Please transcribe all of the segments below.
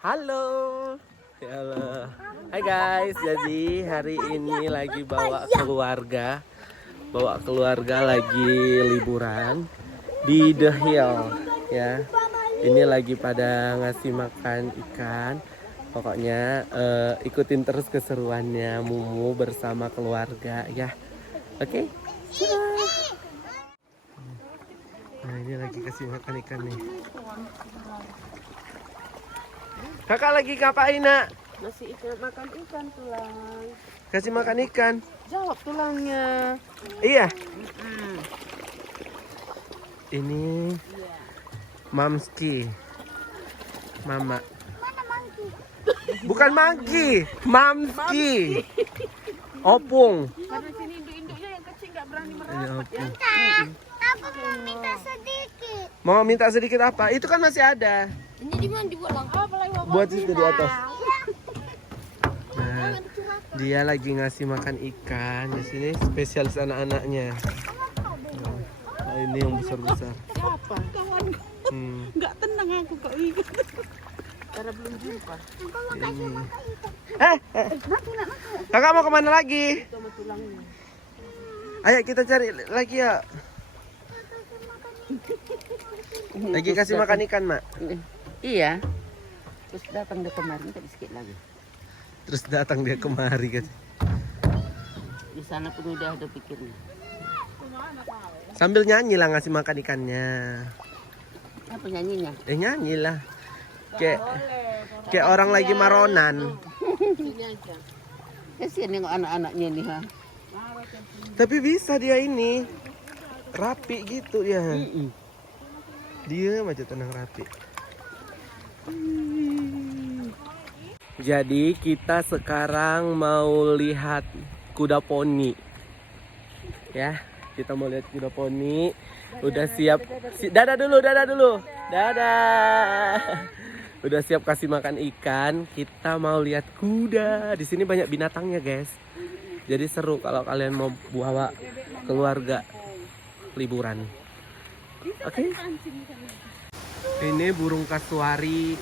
Halo. Halo. Hai guys, jadi hari ini lagi bawa keluarga lagi liburan di The Hill ya. Ini lagi pada ngasih makan ikan. Pokoknya ikutin terus keseruannya Mumu bersama keluarga ya. Oke? Nah, ini lagi kasih makan ikan nih. Kakak lagi ngapain, Nak? Masih makan ikan tulang. Kasih makan ikan. Jawab tulangnya. Iya. Ini Mamski. Mama. Bukan Mangki, Mamski. Opung. Karena sini induk-induknya yang kecil nggak berani Ini merapat ya. opung. Aku mau minta sedikit. Mau minta sedikit apa? Itu kan masih ada. Ini di mana dibuat bang? Buat situ di atas. Nah, dia lagi ngasih makan ikan di sini spesialis anak-anaknya. Nah, ini yang besar-besar. Siapa? Nggak tenang aku kok ikut. Karena belum jumpa. Ini. Kakak mau kemana lagi? Itu sama tulangnya. Ayo kita cari lagi ya. Lagi kasih makan ikan, Mak. Iya. Terus datang dia kemarin tadi sedikit lagi. Terus datang dia kemari kan. Di sana pun udah ada pikirnya. Sambil nyanyi lah ngasih makan ikannya. Apa nyanyinya? Nyanyi lah. Kayak orang lagi maronan. Sini aja. Kasihan nengok anak-anaknya nih ha. Tapi bisa dia ini. Rapi gitu ya. Dia aja tenang rapi. Jadi kita sekarang mau lihat kuda poni. Ya, kita mau lihat kuda poni. Udah siap. Dadah dulu. Dadah. Udah siap kasih makan ikan. Kita mau lihat kuda. Di sini banyak binatangnya, guys. Jadi seru kalau kalian mau bawa keluarga liburan. Oke. Ini burung kasuari.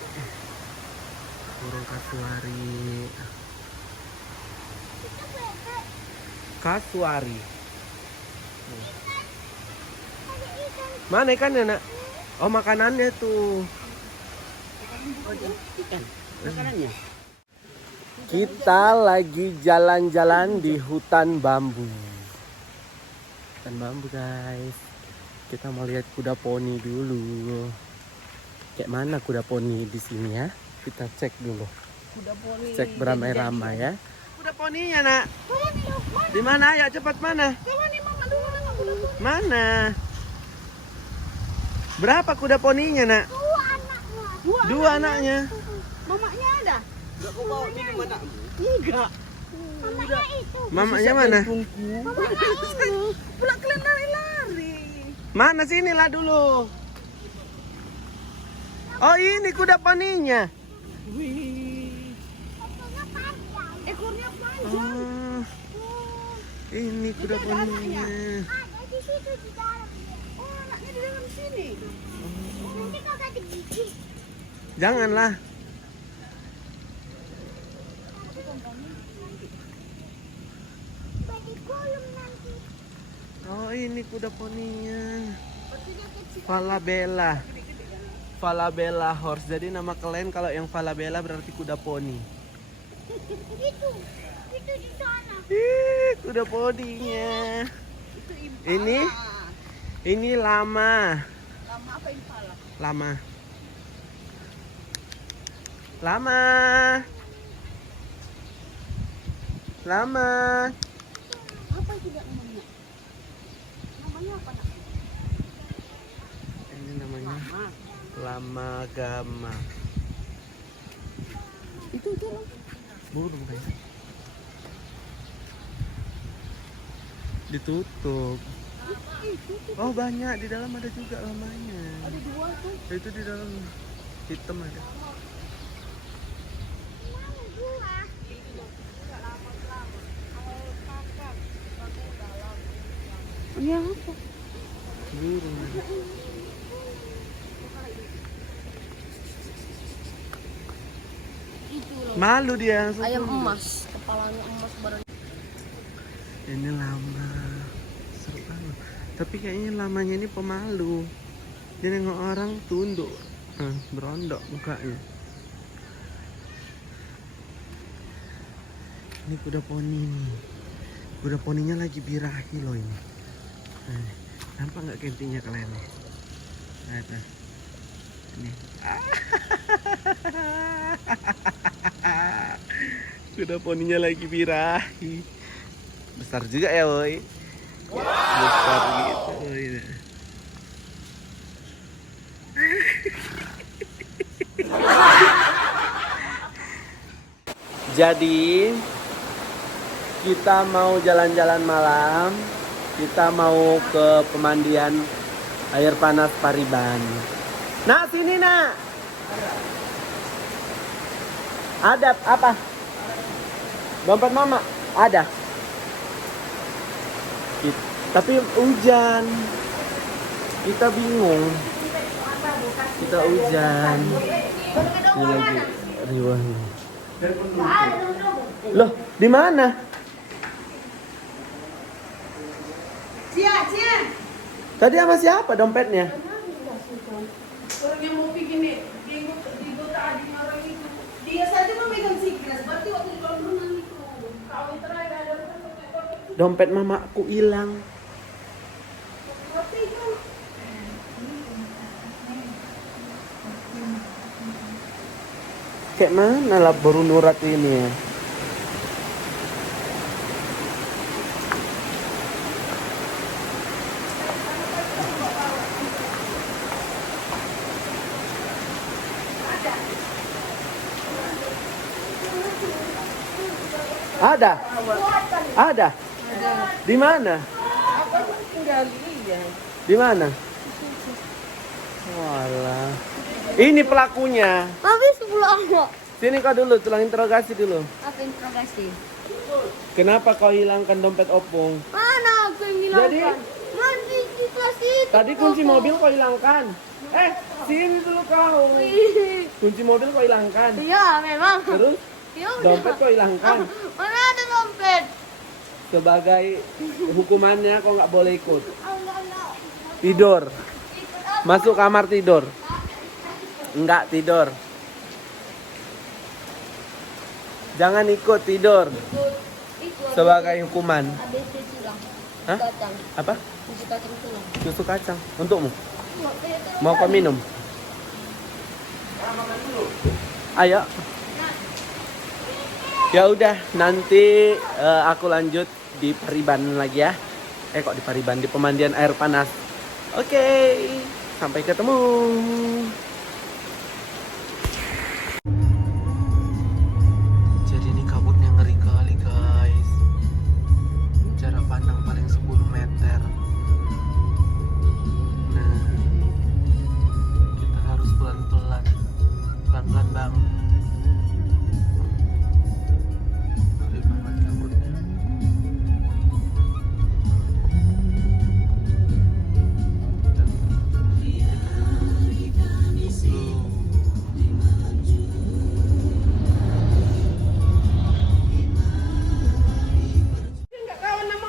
Kasuari. Mana ikannya, Nak? Oh, makanannya tuh. Ikan. Makanannya. Kita lagi jalan-jalan di hutan bambu. Hutan bambu, guys. Kita mau lihat kuda poni dulu. Kayak mana kuda poni di sini ya? Kita cek dulu. Kuda poni. Cek beramai-ramai ya. Kuda poninya, Nak. Di mana? Ya cepat mana? Mana? Berapa kuda poninya, Nak? Dua anaknya. Mamanya ada? Enggak kau bawa minum anak. Enggak. Mamanya itu. Mamanya mana? Mamanya ini. Pula kalian lari-lari. Mana sinilah dulu. Oh, ini kuda poninya. Wih. Ekornya panjang. Oh, ini kuda poninya. Ada di situ di dalam. Oh, anaknya di dalam sini. Nanti kau gak digigit. Janganlah. Bagi kolom nanti. Oh, ini kuda poninya. Falabella horse. Jadi nama kalian kalau yang Falabella berarti kuda poni. Itu di sana. Ih, kuda poninya. Ini lama. Lama apa impala? Lama. Apa itu tidak namanya? Namanya apa nak? Ini namanya lama gama. Itu loh. Burung guys. Ditutup. Oh, banyak di dalam ada juga lamanya. Ada dua tuh. Itu di dalam hitam ada. Ini apa? Burung. Malu dia. Ayam emas, kepalanya emas baru. Ini lama. Seru banget. Tapi kayaknya lamanya ini pemalu. Dia nengok orang tunduk. Berondok mukanya. Ini kuda poni nih. Kuda poninya lagi birahi loh ini. Nampak nggak kentinya kalian nih? Ada. Ini. Kuda poninya lagi birahi. Besar juga ya, woi. Besar gitu, woi. Jadi kita mau jalan-jalan malam. Kita mau ke pemandian air panas Pariban. Nak, sini nak. Ada apa? Dompet mama ada. Tapi hujan. Kita bingung. Kita hujan. Ini lagi riwah. Loh, di mana? Cia. Tadi sama siapa dompetnya? Orang yang mau bikin nih, di kota adik orang itu. Dia saja memegang signas, berarti waktu di kolam renang itu. Kau terakhir ada orang. Dompet mamaku hilang. Kayak mana lah baru nurat ini ya? Ada? Ada? Di mana? Tinggal dia. Di mana? Walah. Ini pelakunya. Tapi sebelum Sini kau dulu, tulang interogasi dulu. Apa interogasi? Kenapa kau hilangkan dompet opung? mana aku yang Jadi Mandi di kelas itu. tadi kunci mobil kau hilangkan. Sini dulu kau. Kunci mobil kau hilangkan. Iya memang. Terus Ya udah. dompet kau hilangkan. Mana ada dompet? Sebagai hukumannya kau nggak boleh ikut. Allah. Tidur. Masuk kamar tidur. Enggak tidur. Jangan ikut tidur. Ikut. Sebagai hukuman. Habis itu tulang. Hah? Kacang. Apa? Isi kacang tulang. Susu kacang. Untukmu. Mau kau minum? Ayo. Ya udah, nanti aku lanjut di Pariban lagi ya. Kok di Pariban, di pemandian air panas. Oke, sampai ketemu. Jadi ini kabutnya ngeri kali guys. Jarak pandang paling 10 meter. Nah, kita harus pelan-pelan. Pelan-pelan banget. Ngeri banget kabutnya.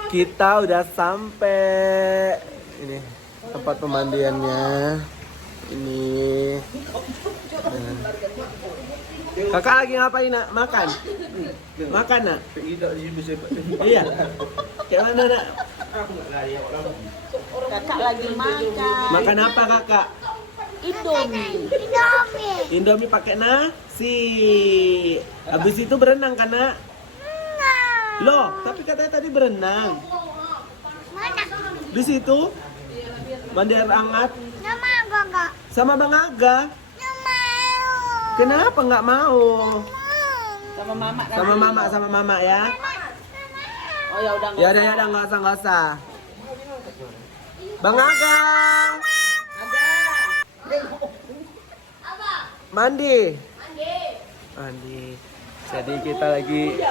Kita udah sampai. Ini tempat pemandiannya. Ini. Nah. Kakak lagi ngapain nak? Makan? Makan nak? Iya. Kayak mana nak? Kakak lagi makan. Makan apa kakak? Indomie. Indomie pakai nasi. Habis itu berenang kan nak? Loh, tapi katanya tadi berenang. Mana? Di situ? Mandi air hangat Nama gua enggak. sama Bang Aga. Nama. Kenapa nggak mau? Sama mama. Sama mama ya. Oh ya udah. Ya udah nggak usah. Bang Aga. Mandi. Jadi kita lagi.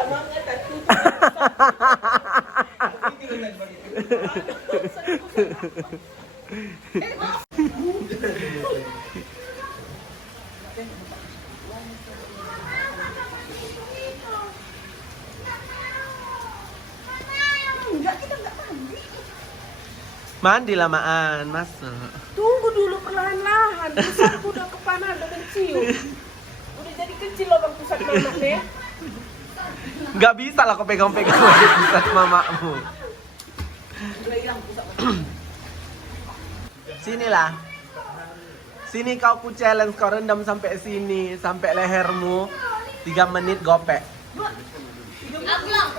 Mandi lamaan, masuk. Tunggu dulu perlahan-lahan. Pusatku udah kepanasan, udah kecil. Udah jadi kecil loh bang pusat mama nih. Nggak bisa lah kau pegang-pegang lagi pusat mamamu. Udah hilang pusat mama. Sinilah. Sini kau ku challenge, kau rendam sampai sini, sampai lehermu. 3 menit gopek. Aku lang.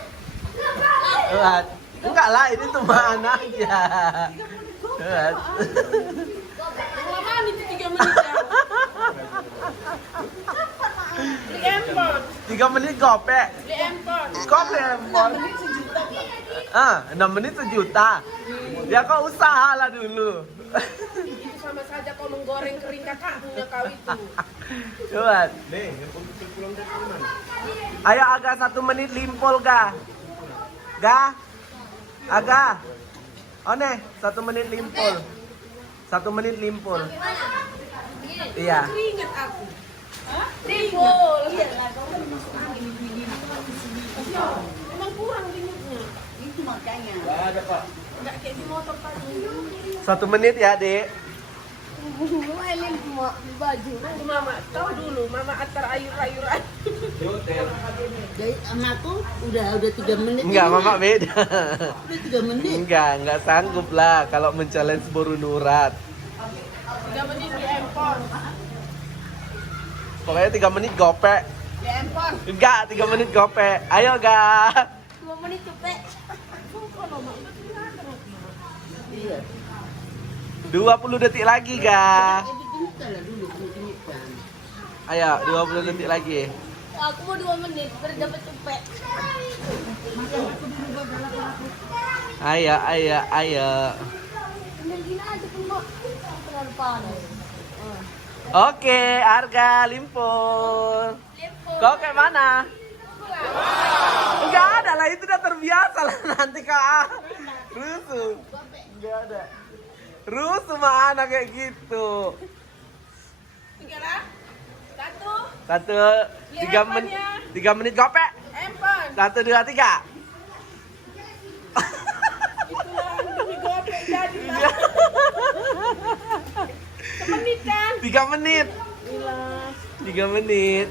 Lihat. Enggak lah, ini cuma aja. Lihat. Lama itu 3 menit ya. Beli empon. 3 menit gopek. Beli empon. Kau beli handphone? 6 menit sejuta. Ya kau usaha lah dulu. Itu sama saja kau menggoreng kering kakaknya kau itu. Coba. Ayo agak 1 menit limpol ga. Ga. Aga. One, 1 menit limpol. 1 menit limpol. Iya. Keringat aku. Timbul. Memang kurang limitnya. Itu makanya. Ada pak. Enggak kayak di motor tadi. 1 menit ya, Dek. Mainin semua di baju. Tunggu mama, tahu dulu mama atar ayur-ayur. Jadi anakku udah 3 menit. Enggak, ini. Mama beda. Udah 3 menit. Enggak sanggup lah kalau men-challenge Boru Nurat. 3 menit di empon. Pokoknya 3 menit gopek. Di empon. Enggak, 3 menit gopek. Ayo, Ga. 2 menit cepet. Iya. 20 detik lagi, Ga. Kita lah dulu kan. Ayo, 20 detik lagi. Aku mau 2 menit biar dapat cepet. Ayo. Ambil gini aja pun mak. Terlalu panas. Oke, Arga limpul. Kau kayak mana? Enggak ada lah, itu udah terbiasa lah nanti kak. Rusuh. Enggak ada. Rusuh mah anak kayak gitu. 3 lah. 1. 3 menit gopek. Empon. 1, 2, 3. Itulah demi gopek jadilah. Semenit kan? 3 menit. Gila. 3 menit.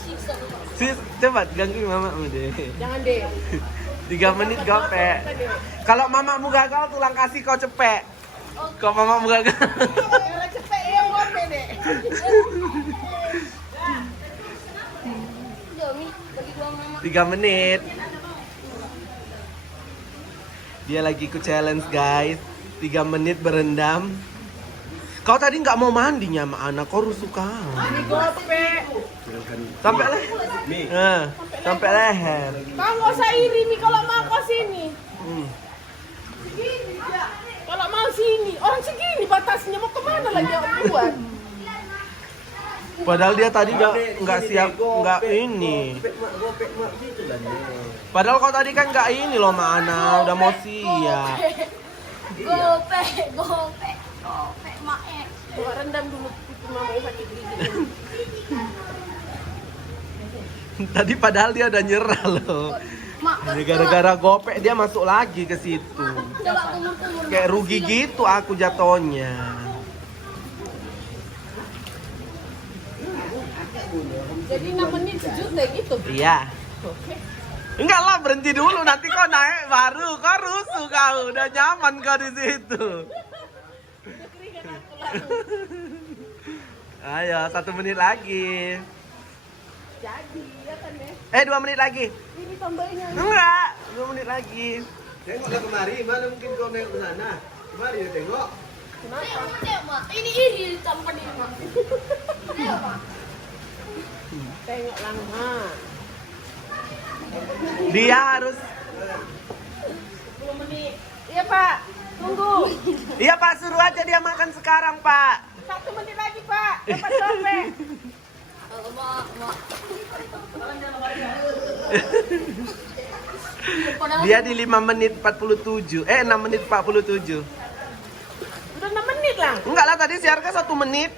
Siksa tuh. Sis, coba gangguin mamamu deh. Jangan deh. 3 menit gopek. Kalau mamamu gagal tulang kasih kau cepek. Kalau mamamu gagal. Kalau cepet dia gopek deh. Jomi bagi 2 mama. 3 menit. Dia lagi ikut challenge guys. 3 menit berendam. Kau tadi nggak mau mandinya sama anak, kau rusuh kau. Ini gopek. Sampai leher. Sampai leher. Kau nggak usah iri nih kalau mau kau sini. Hmm. Kalau mau sini, orang segini batasnya mau kemana lagi orang buat? Padahal dia tadi nggak siap, nggak ini. Gopek mak gitu lah nih. Padahal kau tadi kan nggak ini loh sama anak, udah mau siap. Gopek mak. Gua rendam dulu pipi mama yang sakit gigi. Tadi padahal dia udah nyerah loh. Mak, Gara-gara gopek dia masuk lagi ke situ. coba kumur-kumur. Kayak rugi gitu aku jatuhnya. Jadi 6 menit sejuta gitu. Iya. Enggak lah, berhenti dulu, nanti kau naik baru. Kau rusuh kau, udah nyaman kau di situ. Ayo, 1 menit lagi. Jadi, ya kan ya. 2 menit lagi. Ini tombelnya. Enggak, 2 menit lagi. Tengoklah kemari, mana mungkin kau naik ke sana. Kemari ya tengok. Kenapa? Ini iri tanpa diri mak. Tengok lama. Dia harus. 10 menit. Iya Pak, tunggu. Iya Pak, suruh aja dia makan sekarang Pak. 1 menit lagi Pak, dapat gopek. Mak. Dia di 5 menit 47. 6 menit 47. Udah 6 menit lah. Enggak lah, tadi si Arka 1 menit.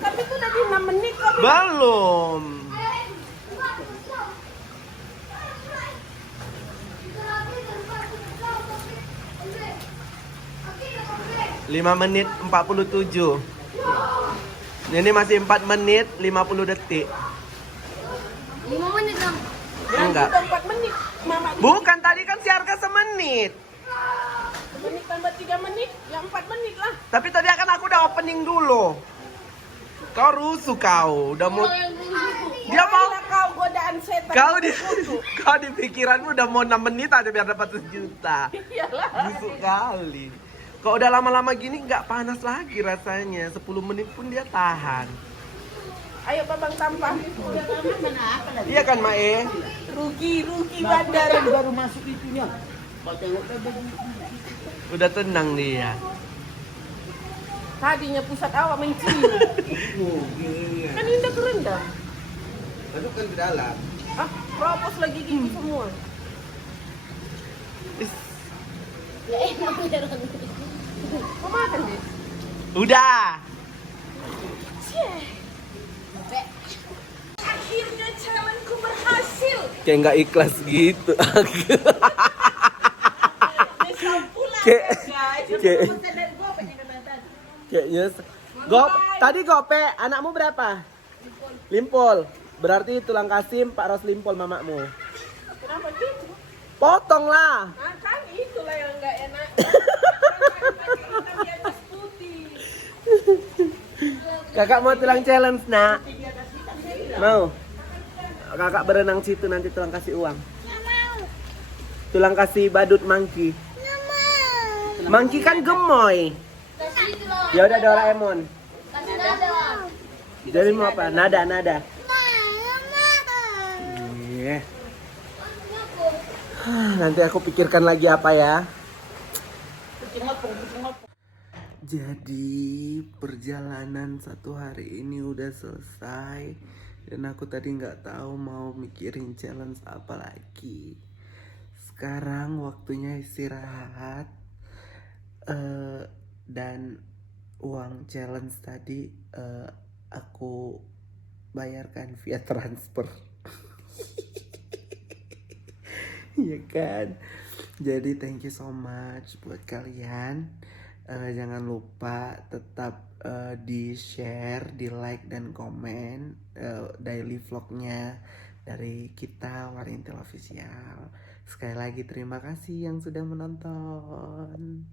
Tapi itu udah di 6 menit kok. Belum. 5 menit 47. Ini masih 4 menit 50 detik. 5 menit lang. Enggak. Udah 4 menit. Mama Bukan, tadi kan si harga semenit. menit tambah 3 menit, ya 4 menit lah. Tapi tadi kan aku udah opening dulu. Kau rusuh kau, udah mau dia mau Alah, kau godaan setan. kau di pikiranmu udah mau 6 menit aja biar dapat 1 juta. Iyalah. Busuk kali. Kok udah lama-lama gini nggak panas lagi rasanya. 10 menit pun dia tahan. Ayo babang tampang. Udah lama mana apa lagi? Iya kan Mae? Rugi bandar. Baru masuk itunya. Kau tengok kan Udah tenang dia. Tadinya pusat awak mencium. Kan indah kerendam. Masukkan ke dalam. Ah, propos lagi gigi semua. Ya enak meron. Mau makan deh. Udah. Akhirnya challenge-ku berhasil. Kayak nggak ikhlas gitu. Besok pulang Kayak- guys. kayak- Pesan dari gua apa yang kata tadi? Kayaknya tadi gope, anakmu berapa? Limpol. Berarti tulang Kasim Pak Ros Limpol mamamu. Kenapa gitu? Potong lah. Nah, kan itulah yang nggak enak. Pakai hitam di atas putih. Kakak mau tulang challenge, Nak? Mau? Kakak berenang situ nanti tulang kasih uang. Tulang kasih badut mangki. Mangki kan gemoy. Kasih itu lah. Ya udah Doraemon. Kasih nada lah. Jadi mau apa? Nada. Iya. Nanti aku pikirkan lagi apa ya. Jadi perjalanan 1 hari ini udah selesai dan aku tadi nggak tahu mau mikirin challenge apa lagi. Sekarang waktunya istirahat. Dan uang challenge tadi aku bayarkan via transfer. Iya kan? Jadi thank you so much buat kalian. Jangan lupa tetap di share, di like dan komen daily vlognya dari kita Warintel Official. Sekali lagi terima kasih yang sudah menonton.